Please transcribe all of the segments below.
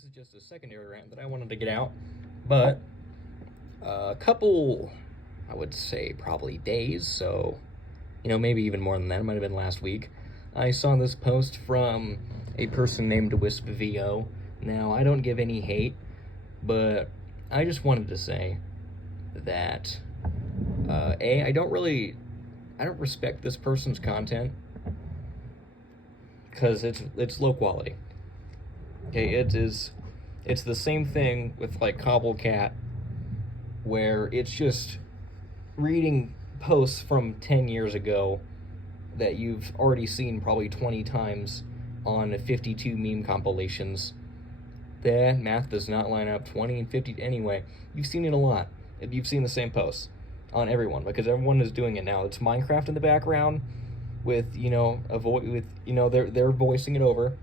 This is just a secondary rant that I wanted to get out, but a couple, I would say probably days, so, maybe even more than that, it might have been last week, I saw this post from a person named Whisp. Now, I don't give any hate, but I just wanted to say that, I don't respect this person's content, because it's low quality. Okay, it's the same thing with like Cobblecat, where it's just reading posts from 10 years ago that you've already seen probably 20 times on 52 meme compilations. The math does not line up. 20 and 50 anyway. You've seen it a lot. You've seen the same posts on everyone because everyone is doing it now. It's Minecraft in the background with they're voicing it over.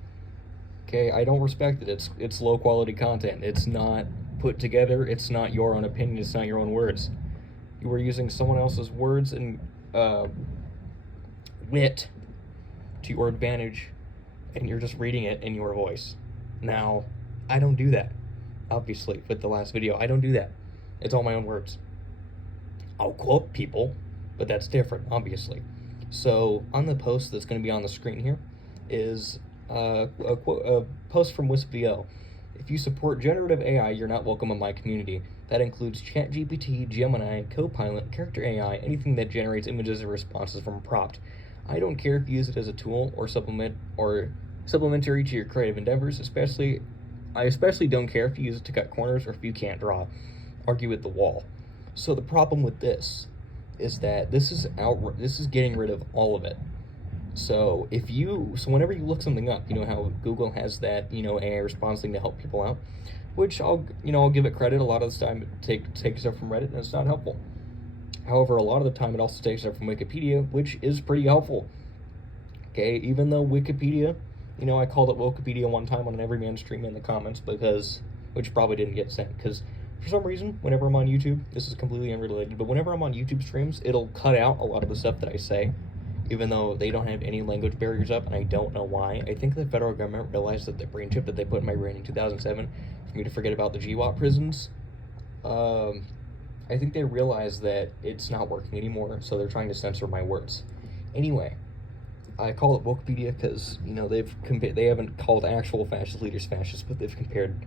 Okay, I don't respect it. It's low quality content. It's not put together. It's not your own opinion. It's not your own words. You were using someone else's words and wit to your advantage, and you're just reading it in your voice. Now, I don't do that. Obviously, with the last video, I don't do that. It's all my own words. I'll quote people, but that's different, obviously. So, on the post that's going to be on the screen here is a post from Whisp. If you support generative AI, you're not welcome in my community. That includes ChatGPT, Gemini, Copilot, Character AI, anything that generates images or responses from a prompt. I don't care if you use it as a tool or supplementary to your creative endeavors. I especially don't care if you use it to cut corners or if you can't draw. Argue with the wall. So the problem with this is that this is getting rid of all of it. So whenever you look something up, how Google has that, AI response thing to help people out, which I'll give it credit. A lot of the time it takes stuff from Reddit and it's not helpful. However, a lot of the time it also takes stuff from Wikipedia, which is pretty helpful. Okay, even though Wikipedia, I called it Wikipedia one time on an Everyman stream in the comments which probably didn't get sent, because for some reason, whenever I'm on YouTube, this is completely unrelated, but whenever I'm on YouTube streams, it'll cut out a lot of the stuff that I say, even though they don't have any language barriers up, and I don't know why. I think the federal government realized that the brain chip that they put in my brain in 2007 for me to forget about the GWAT prisons, I think they realized that it's not working anymore, so they're trying to censor my words. Anyway, I call it Wikipedia because, they haven't called actual fascist leaders fascists, but they've compared,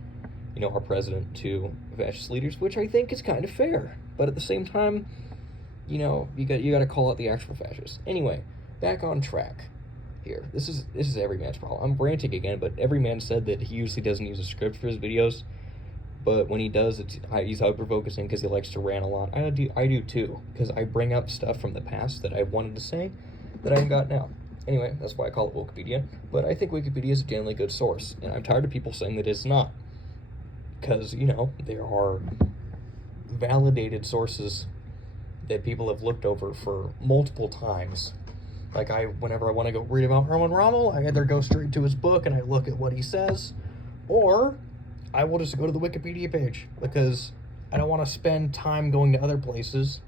our president to fascist leaders, which I think is kind of fair. But at the same time, you got to call out the actual fascists. Anyway, back on track here. This is Everyman's problem. I'm ranting again, but Everyman said that he usually doesn't use a script for his videos, but when he does, he's hyper-focusing because he likes to rant a lot. I do too, because I bring up stuff from the past that I wanted to say that I haven't got now. Anyway, that's why I call it Wikipedia, but I think Wikipedia is a genuinely good source, and I'm tired of people saying that it's not, because, there are validated sources that people have looked over for multiple times. Like, whenever I want to go read about Herman Rommel, I either go straight to his book and I look at what he says, or I will just go to the Wikipedia page, because I don't want to spend time going to other places,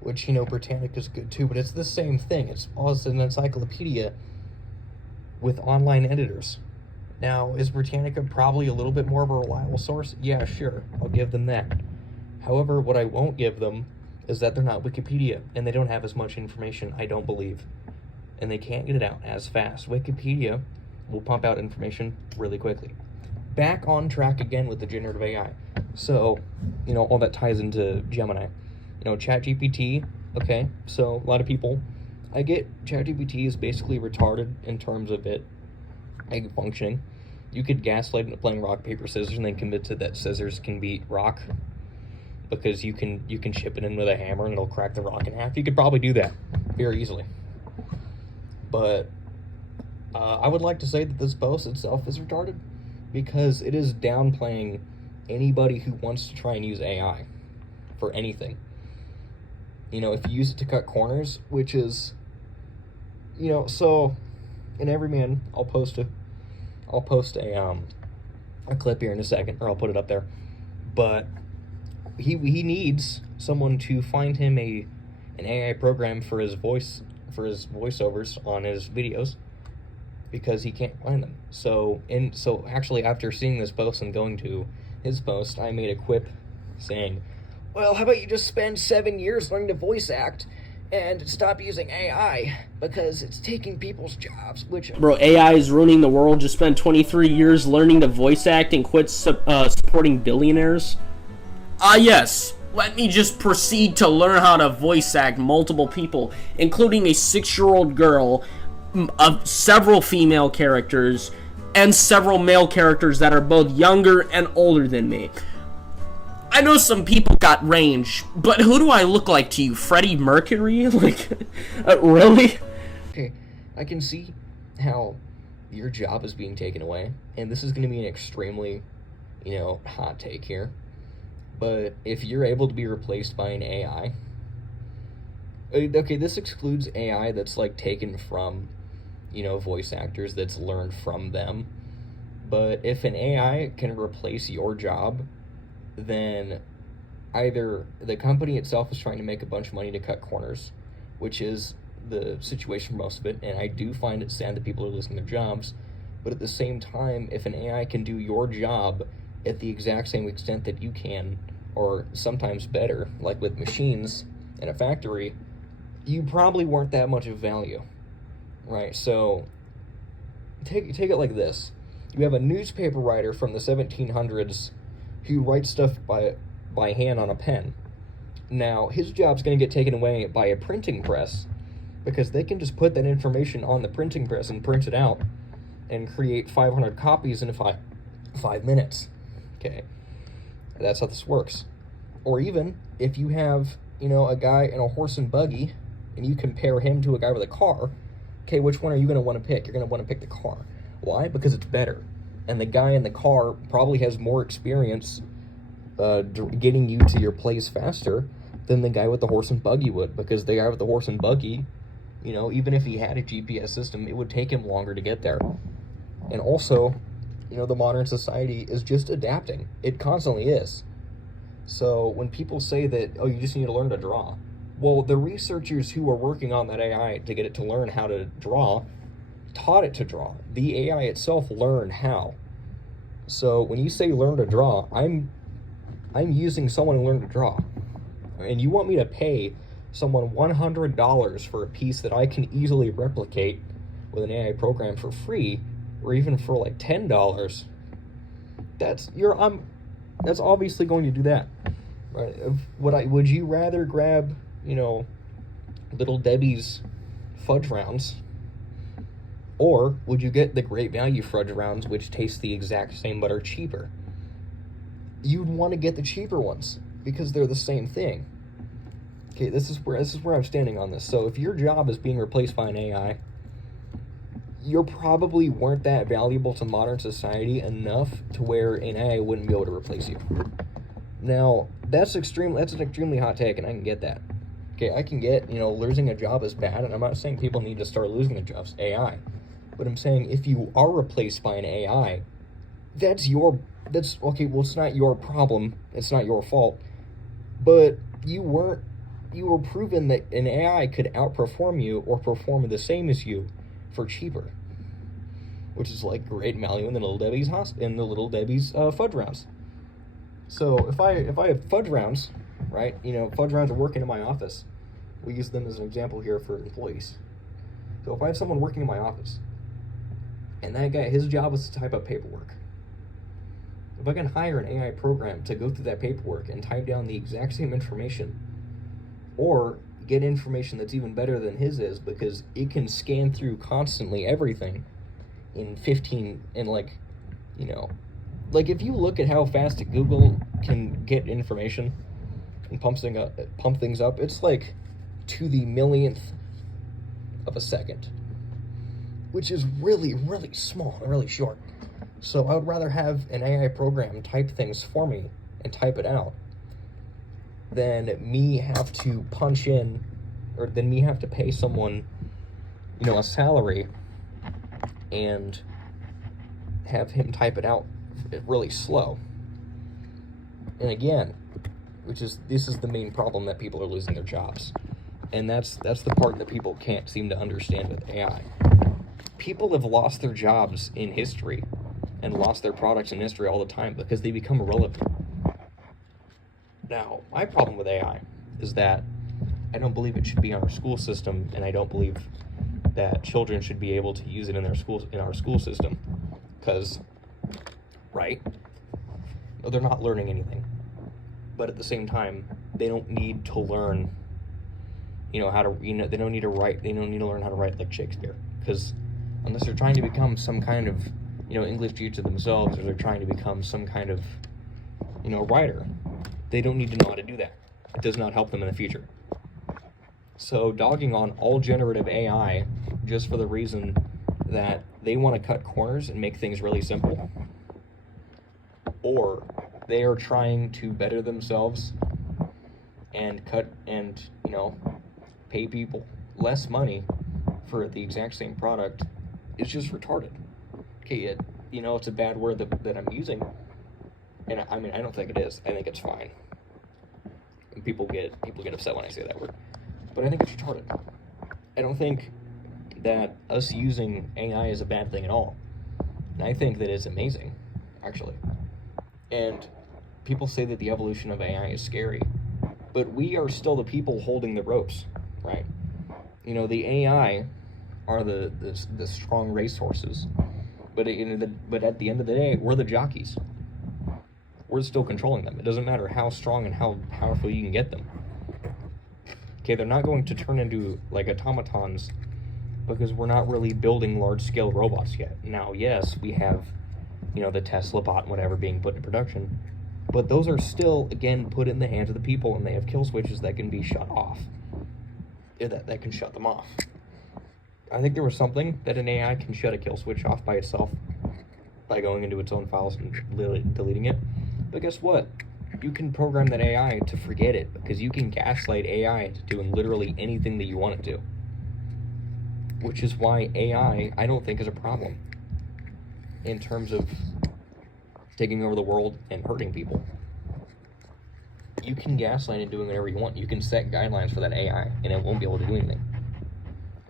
which, Britannica's good too, but it's the same thing. It's an encyclopedia with online editors. Now, is Britannica probably a little bit more of a reliable source? Yeah, sure, I'll give them that. However, what I won't give them is that they're not Wikipedia, and they don't have as much information, I don't believe. And they can't get it out as fast. Wikipedia will pump out information really quickly. Back on track again with the generative AI. So, all that ties into Gemini. ChatGPT, okay, so a lot of people, I get ChatGPT is basically retarded in terms of it functioning. You could gaslight into playing rock, paper, scissors, and then commit to that scissors can beat rock, because you can chip it in with a hammer and it'll crack the rock in half. You could probably do that very easily. But I would like to say that this post itself is retarded, because it is downplaying anybody who wants to try and use AI for anything. If you use it to cut corners, which is, so in Everyman, I'll post a clip here in a second, or I'll put it up there. But he needs someone to find him an AI program for his voiceovers on his videos, because he can't find them. So actually, after seeing this post and going to his post, I made a quip saying, well, how about you just spend 7 years learning to voice act and stop using AI because it's taking people's jobs, which... Bro, AI is ruining the world. Just spend 23 years learning to voice act and quit supporting billionaires. Yes. Let me just proceed to learn how to voice act multiple people, including a 6-year-old girl, of several female characters, and several male characters that are both younger and older than me. I know some people got range, but who do I look like to you? Freddie Mercury? Like, really? Okay, I can see how your job is being taken away, and this is going to be an extremely, hot take here. But if you're able to be replaced by an AI, okay, this excludes AI that's, like, taken from, voice actors, that's learned from them. But if an AI can replace your job, then either the company itself is trying to make a bunch of money to cut corners, which is the situation for most of it, and I do find it sad that people are losing their jobs, but at the same time, if an AI can do your job at the exact same extent that you can, or sometimes better, like with machines in a factory, you probably weren't that much of value, right? So take it like this. You have a newspaper writer from the 1700s who writes stuff by hand on a pen. Now, his job's going to get taken away by a printing press, because they can just put that information on the printing press and print it out and create 500 copies in 5 minutes. Okay, that's how this works. Or even if you have, a guy in a horse and buggy and you compare him to a guy with a car, okay, which one are you going to want to pick? You're going to want to pick the car. Why? Because it's better. And the guy in the car probably has more experience getting you to your place faster than the guy with the horse and buggy would, because the guy with the horse and buggy, even if he had a GPS system, it would take him longer to get there. And also, the modern society is just adapting. It constantly is. So when people say that, oh, you just need to learn to draw, well, the researchers who are working on that AI to get it to learn how to draw taught it to draw. The AI itself learned how. So when you say learn to draw, I'm using someone to learn to draw. And you want me to pay someone $100 for a piece that I can easily replicate with an AI program for free, or even for like $10? That's obviously going to do that, right? Would you rather grab, Little Debbie's fudge rounds, or would you get the Great Value fudge rounds, which taste the exact same but are cheaper? You'd want to get the cheaper ones because they're the same thing. Okay, this is where I'm standing on this. So if your job is being replaced by an AI, you probably weren't that valuable to modern society enough to where an AI wouldn't be able to replace you. Now, that's an extremely hot take, and I can get that. Okay, I can get, losing a job is bad, and I'm not saying people need to start losing their jobs to AI. But I'm saying if you are replaced by an AI, that's okay, well, it's not your problem, it's not your fault, but you were proven that an AI could outperform you or perform the same as you for cheaper, which is like Great Value in the Little Debbie's fudge rounds. So if I have fudge rounds, right? Fudge rounds are working in my office. We use them as an example here for employees. So if I have someone working in my office, and that guy, his job is to type up paperwork, if I can hire an AI program to go through that paperwork and type down the exact same information, or get information that's even better than his is, because it can scan through constantly everything in if you look at how fast Google can get information and pump things up, it's like to the millionth of a second, which is really, really small and really short. So I would rather have an AI program type things for me and type it out than me have to punch in, or than me have to pay someone, a salary and have him type it out really slow. And again, this is the main problem, that people are losing their jobs. And that's the part that people can't seem to understand with AI. People have lost their jobs in history and lost their products in history all the time because they become irrelevant. Now, my problem with AI is that I don't believe it should be on our school system, and I don't believe that children should be able to use it in their schools, in our school system, because, right, they're not learning anything. But at the same time, they don't need to learn, how to, they don't need to write, they don't need to learn how to write like Shakespeare, because unless they're trying to become some kind of, English teacher themselves, or they're trying to become some kind of, writer, they don't need to know how to do that. It does not help them in the future. So dogging on all generative AI just for the reason that they want to cut corners and make things really simple, or they are trying to better themselves and pay people less money for the exact same product, is just retarded. Okay, it's a bad word that I'm using, and I mean, I don't think it is. I think it's fine. And people get upset when I say that word. But I think it's retarded. I don't think that us using AI is a bad thing at all. And I think that it's amazing, actually. And people say that the evolution of AI is scary, but we are still the people holding the ropes, right? The AI are the strong racehorses, but at the end of the day, we're the jockeys. We're still controlling them. It doesn't matter how strong and how powerful you can get them. Okay, they're not going to turn into like automatons because we're not really building large-scale robots yet. Now, yes, we have, the Tesla bot and whatever being put into production, but those are still, again, put in the hands of the people, and they have kill switches that can be shut off. That can shut them off. I think there was something that an AI can shut a kill switch off by itself by going into its own files and deleting it. But guess what? You can program that AI to forget it, because you can gaslight AI into doing literally anything that you want it to. Which is why AI, I don't think, is a problem in terms of taking over the world and hurting people. You can gaslight it doing whatever you want. You can set guidelines for that AI, and it won't be able to do anything.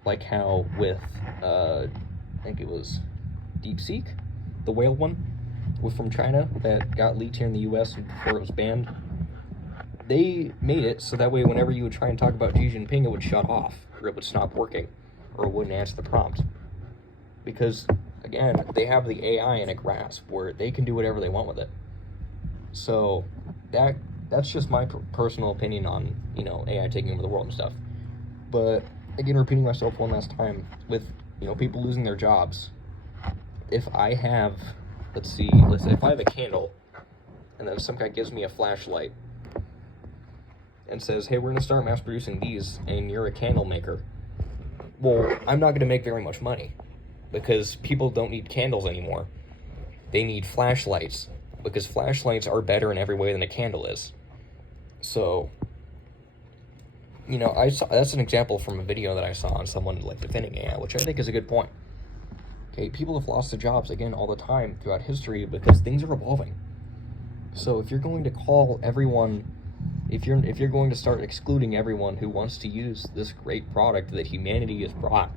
Like how with, I think it was DeepSeek, the whale one, from China that got leaked here in the US before it was banned. They made it so that way whenever you would try and talk about Xi Jinping, it would shut off, or it would stop working, or it wouldn't answer the prompt. Because, again, they have the AI in a grasp where they can do whatever they want with it. So that's just my personal opinion on, AI taking over the world and stuff. But, again, repeating myself one last time, with, people losing their jobs, if I have... if I have a candle, and then some guy gives me a flashlight and says, hey, we're going to start mass producing these, and you're a candle maker, well, I'm not going to make very much money, because people don't need candles anymore. They need flashlights, because flashlights are better in every way than a candle is. So, that's an example from a video that I saw on someone, defending AI, which I think is a good point. Okay, people have lost their jobs, again, all the time throughout history because things are evolving. So if you're going to call everyone, if you're going to start excluding everyone who wants to use this great product that humanity has brought,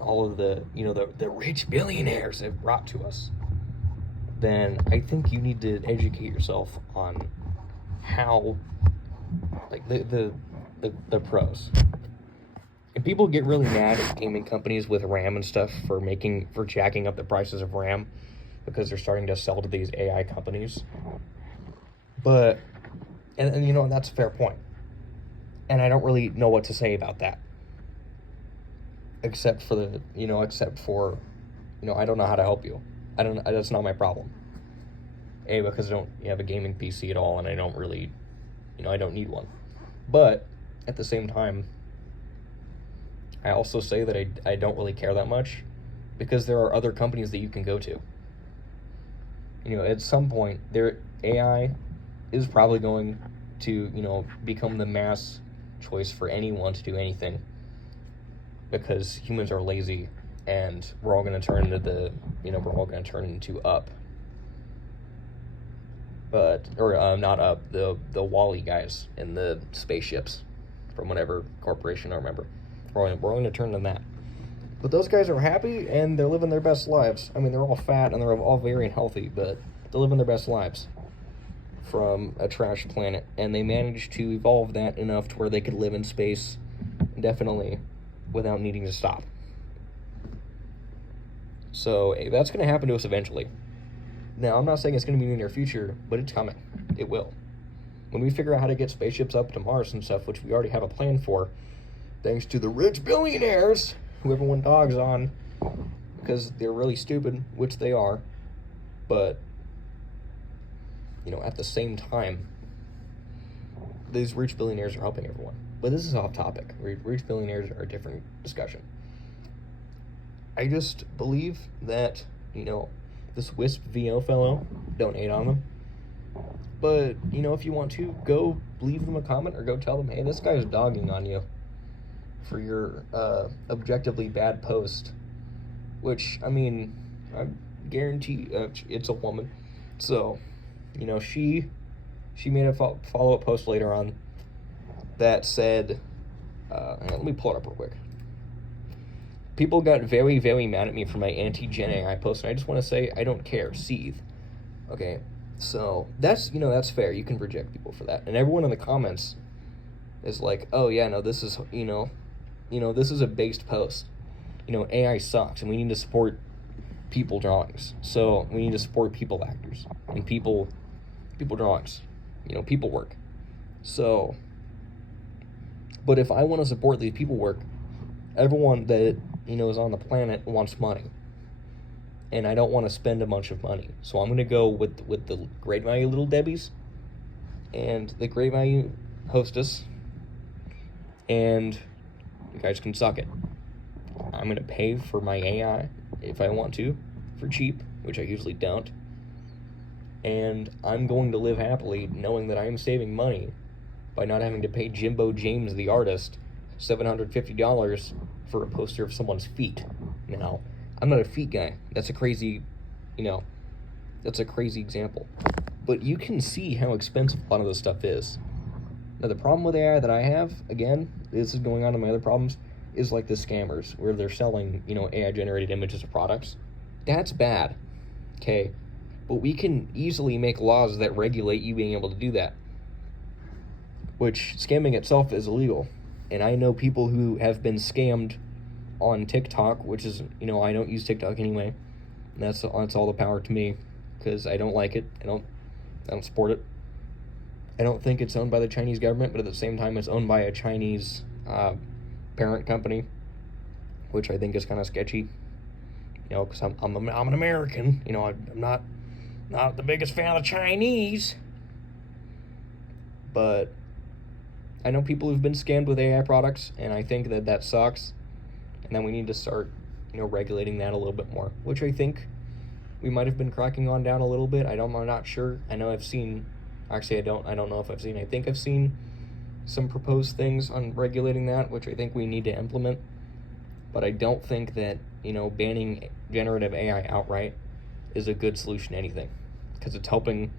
all of the, the rich billionaires have brought to us, then I think you need to educate yourself on how, the pros. And people get really mad at gaming companies with RAM and stuff for jacking up the prices of RAM because they're starting to sell to these AI companies. But, and that's a fair point. And I don't really know what to say about that. Except for I don't know how to help you. That's not my problem. Because I don't have a gaming PC at all, and I don't really, I don't need one. But, at the same time, I also say that I don't really care that much, because there are other companies that you can go to. At some point, their AI is probably going to, become the mass choice for anyone to do anything, because humans are lazy, and we're all going to turn into up. Not up, the Wall-E guys in the spaceships from whatever corporation I remember. We're going to turn to that. But those guys are happy, and they're living their best lives. I mean, they're all fat, and they're all very unhealthy, but they're living their best lives from a trash planet. And they managed to evolve that enough to where they could live in space indefinitely without needing to stop. So that's going to happen to us eventually. Now, I'm not saying it's going to be in the near future, but it's coming. It will. When we figure out how to get spaceships up to Mars and stuff, which we already have a plan for, thanks to the rich billionaires who everyone dogs on because they're really stupid, which they are, but, at the same time, these rich billionaires are helping everyone. But this is off topic. Rich billionaires are a different discussion. I just believe that, this Whisp VO fellow, don't hate on them. But, if you want to, go leave them a comment or go tell them, hey, this guy's dogging on you for your objectively bad post. Which, I guarantee it's a woman. So, she made a follow-up post later on that said, let me pull it up real quick. People got very, very mad at me for my anti-Gen AI post, and I just want to say, I don't care. Seethe. Okay, so that's fair. You can reject people for that. And everyone in the comments is like, oh yeah, no, this is, this is a based post. AI sucks, and we need to support people drawings. So we need to support people actors and people drawings, people work. So, but if I want to support these people work, everyone that is on the planet wants money, and I don't want to spend a bunch of money. So I'm gonna go with the great value Little Debbies and the great value Hostess, and you guys can suck it. I'm gonna pay for my AI if I want to for cheap, which I usually don't, and I'm going to live happily knowing that I am saving money by not having to pay Jimbo James the artist $750 for a poster of someone's feet. Now, I'm not a feet guy. That's a crazy example. But you can see how expensive a lot of this stuff is. Now, the problem with AI that I have, again, this is going on in my other problems, is like the scammers, where they're selling, AI-generated images of products. That's bad, okay? But we can easily make laws that regulate you being able to do that, which scamming itself is illegal. And I know people who have been scammed on TikTok, which is, I don't use TikTok anyway. And that's all the power to me, because I don't like it. I don't support it. I don't think it's owned by the Chinese government, but at the same time, it's owned by a Chinese parent company, which I think is kind of sketchy. Because I'm an American. I'm not the biggest fan of the Chinese, but I know people who've been scammed with AI products, and I think that sucks, and then we need to start, regulating that a little bit more, which I think we might have been cracking on down a little bit. I'm not sure. I know I've seen, actually I don't know if I've seen, I think I've seen some proposed things on regulating that, which I think we need to implement, but I don't think that, banning generative AI outright is a good solution to anything, because it's helping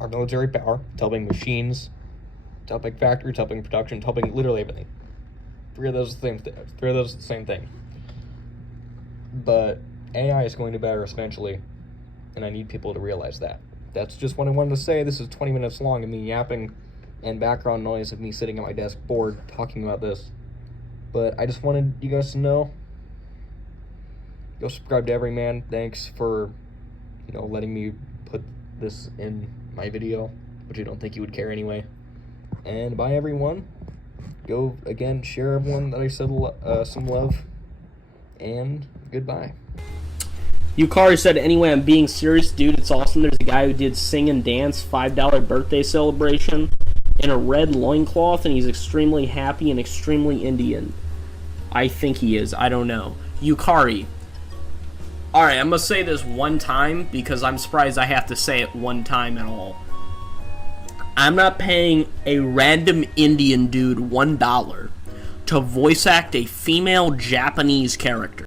our military power, it's helping machines, it's helping factories, it's helping production, it's helping literally everything. Three of those are the same thing. But AI is going to better us eventually, and I need people to realize that. That's just what I wanted to say. This is 20 minutes long of me yapping and background noise of me sitting at my desk bored talking about this. But I just wanted you guys to know. Go subscribe to Everyman. Thanks for, letting me put this in my video, which I don't think you would care anyway. And bye, everyone. Go, again, share everyone that I said some love. And goodbye. Yukari said, anyway, I'm being serious, dude. It's awesome. There's a guy who did sing and dance $5 birthday celebration in a red loincloth, and he's extremely happy and extremely Indian. I think he is. I don't know. Yukari. Alright, I'm gonna say this one time because I'm surprised I have to say it one time at all. I'm not paying a random Indian dude $1 to voice act a female Japanese character.